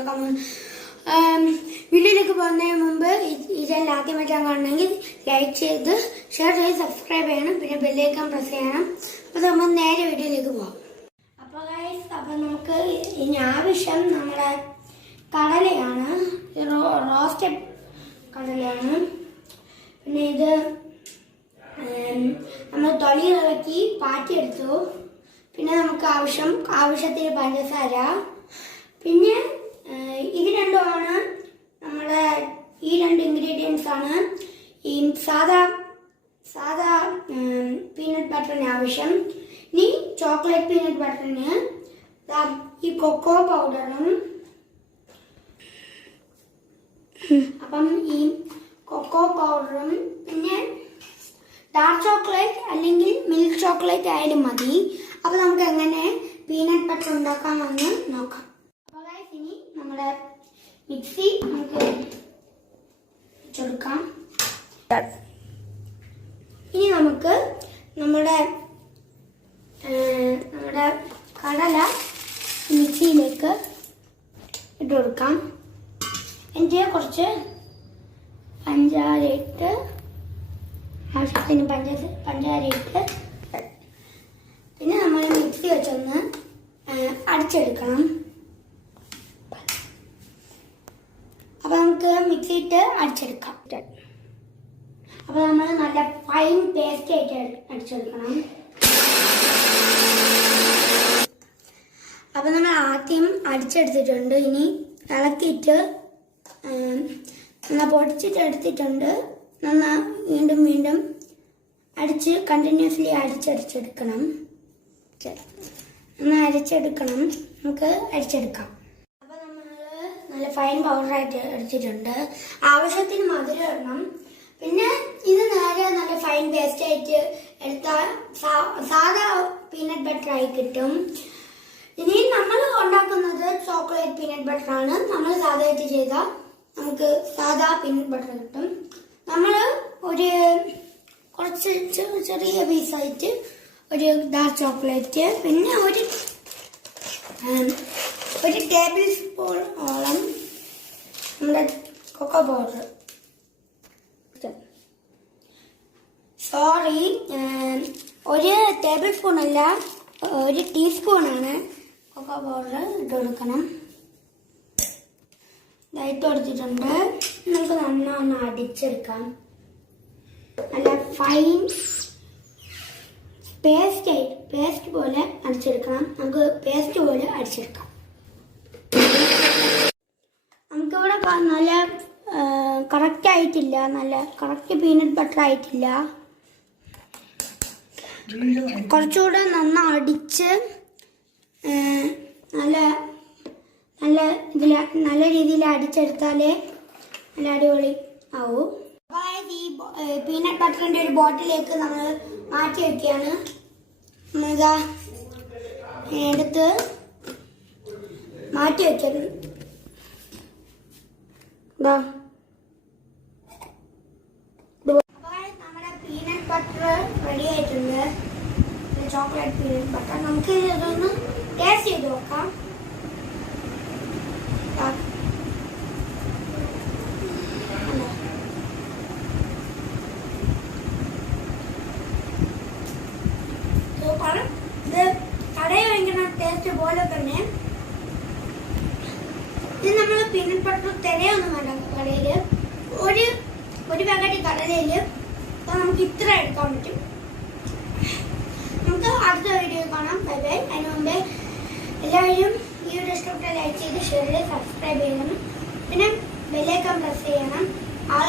ഉണ്ടാക്കാൻ വീഡിയോയിലേക്ക് പോകുന്നതിന് മുമ്പ് ഈ ചാനൽ ആദ്യമായിട്ടാണ് കാണണമെങ്കിൽ ലൈക്ക് ചെയ്ത് ഷെയർ ചെയ്ത് സബ്സ്ക്രൈബ് ചെയ്യണം. പിന്നെ ബെല്ലൈക്കൺ പ്രസ് ചെയ്യണം. അപ്പോൾ നമ്മൾ നേരെ വീഡിയോയിലേക്ക് പോകാം. അപ്പോൾ നമുക്ക് ഇനി ആവശ്യം നമ്മുടെ കടലയാണ്. റോസ്റ്റഡ് കടലയാണ്. പിന്നെ ഇത് നമ്മൾ തൊലി ഇളക്കി പാറ്റിയെടുത്തു. പിന്നെ നമുക്ക് ആവശ്യത്തിന് പഞ്ചസാര. പിന്നെ ഇത് രണ്ടുമാണ് നമ്മുടെ ഈ രണ്ട് ഇൻഗ്രീഡിയൻസ് ആണ് ഈ സാധാ പീനട്ട് ബട്ടറിന് ആവശ്യം. ഇനി ചോക്ലേറ്റ് പീനട്ട് ബട്ടറിന് ഈ കൊക്കോ പൗഡറും അപ്പം ഈ കൊക്കോ പൗഡറും പിന്നെ ഡാർക്ക് ചോക്ലേറ്റ് അല്ലെങ്കിൽ മിൽക്ക് ചോക്ലേറ്റ് ആയാലും മതി. അപ്പൊ നമുക്ക് എങ്ങനെ പീനട്ട് ബട്ടർ ഉണ്ടാക്കാമെന്ന് നോക്കാം. അപ്പോൾ ഇനി നമ്മുടെ മിക്സി നമുക്ക് വെച്ചെടുക്കാം. ഇനി നമുക്ക് നമ്മുടെ കടല മിക്സിയിലേക്ക് ഇട്ട് കൊടുക്കാം. എന്നിട്ട് കുറച്ച് പഞ്ചാര ഇട്ട് ആവശ്യത്തിന് പഞ്ചാര ഇട്ട് പിന്നെ നമ്മൾ മിക്സി വെച്ചൊന്ന് അടിച്ചെടുക്കണം. അപ്പൊ നമുക്ക് മിക്സി ഇട്ട് അടിച്ചെടുക്കാം. അപ്പൊ നമ്മൾ നല്ല ഫൈൻ പേസ്റ്റ് ആയിട്ട് അടിച്ചെടുക്കണം. അപ്പൊ നമ്മൾ ആദ്യം അടിച്ചെടുത്തിട്ടുണ്ട്. ഇനി ഇളക്കിയിട്ട് പൊടിച്ചിട്ട് എടുത്തിട്ടുണ്ട്. വീണ്ടും അടിച്ച് കണ്ടിന്യൂസ്ലി അടിച്ചെടുക്കണം. നമുക്ക് അടിച്ചെടുക്കാം. അപ്പൊ നമ്മള് നല്ല ഫൈൻ പൗഡറായിട്ട് എടുത്തിട്ടുണ്ട്. ആവശ്യത്തിന് മധുരം ഇടണം. പിന്നെ ഇത് നേരെ നല്ല ഫൈൻ പേസ്റ്റ് ആയിട്ട് എടുത്താൽ സാധാ പീനട്ട് ബട്ടർ ആയി കിട്ടും. ഇനി നമ്മൾ ഉണ്ടാക്കുന്നത് ചോക്ലേറ്റ് പീനട്ട് ബട്ടർ ആണ്. നമ്മൾ സാധാരണ ചെയ്താൽ നമുക്ക് സാധാ പീനട്ട് ബട്ടർ കിട്ടും. നമ്മൾ കുറച്ച് ചെറിയ പീസായിട്ട് ഒരു ഡാർക്ക് ചോക്ലേറ്റ്, പിന്നെ ഒരു ടേബിൾ സ്പൂണോളം നമ്മുടെ കൊക്കോ പൗഡർ, സോറി ഒരു ടേബിൾ സ്പൂൺ അല്ല, ഒരു ടീസ്പൂണാണ് കൊക്കോ പൗഡർ ഇട്ട് കൊടുക്കണം. ഇതായിട്ട് കൊടുത്തിട്ടുണ്ട്. നമുക്ക് നന്നായി അടിച്ചെടുക്കാം. നല്ല ഫൈൻ പേസ്റ്റ് പോലെ അടിച്ചെടുക്കണം. നമുക്ക് പേസ്റ്റ് പോലെ അടിച്ചെടുക്കാം. നമുക്കിവിടെ നല്ല കറക്റ്റ് ആയിട്ടില്ല, നല്ല കറക്റ്റ് പീനട്ട് ബട്ടർ ആയിട്ടില്ല. കുറച്ചുകൂടെ നന്നായി അടിച്ച് നല്ല രീതിയിൽ അടിച്ചെടുത്താലേ നല്ല അടിപൊളി ആവും. അതായത് ഈ പീനട്ട് ബട്ടറിന്റെ ഒരു ബോട്ടിലേക്ക് നമ്മൾ മാറ്റി വെക്കുകയാണ്. നമ്മളിതാ എടുത്ത് മാറ്റി വെക്കണം. നമ്മുടെ പീനട്ട് ബട്ടർ റെഡി ആയിട്ടുണ്ട്. Chocolate peanut butter. നമുക്ക് ഇതൊന്ന് ടേസ്റ്റ് ചെയ്ത് നോക്കാം. ഇത് കടയിൽ വാങ്ങിക്കുന്ന ടേസ്റ്റ് പോലെ തന്നെ. ഇത് നമ്മൾ പീനട്ട് ബട്ടർ തിരയൊന്നും വേണ്ട. കടയില് ഒരു പാക്കറ്റ് കടലയില് നമുക്ക് ഇത്ര എടുക്കാൻ പറ്റും. നമുക്ക് അടുത്ത വീഡിയോ കാണാം. Bye bye. അതിന് മുമ്പേ എല്ലാവരും ഈ വീഡിയോ ഇഷ്ടപ്പെട്ട ലൈക്ക് ചെയ്ത് ഷെയർ ചെയ്ത് സബ്സ്ക്രൈബ് ചെയ്യണം. പിന്നെ ബെല്ലൈക്കൺ പ്രസ് ചെയ്യണം. ആൾ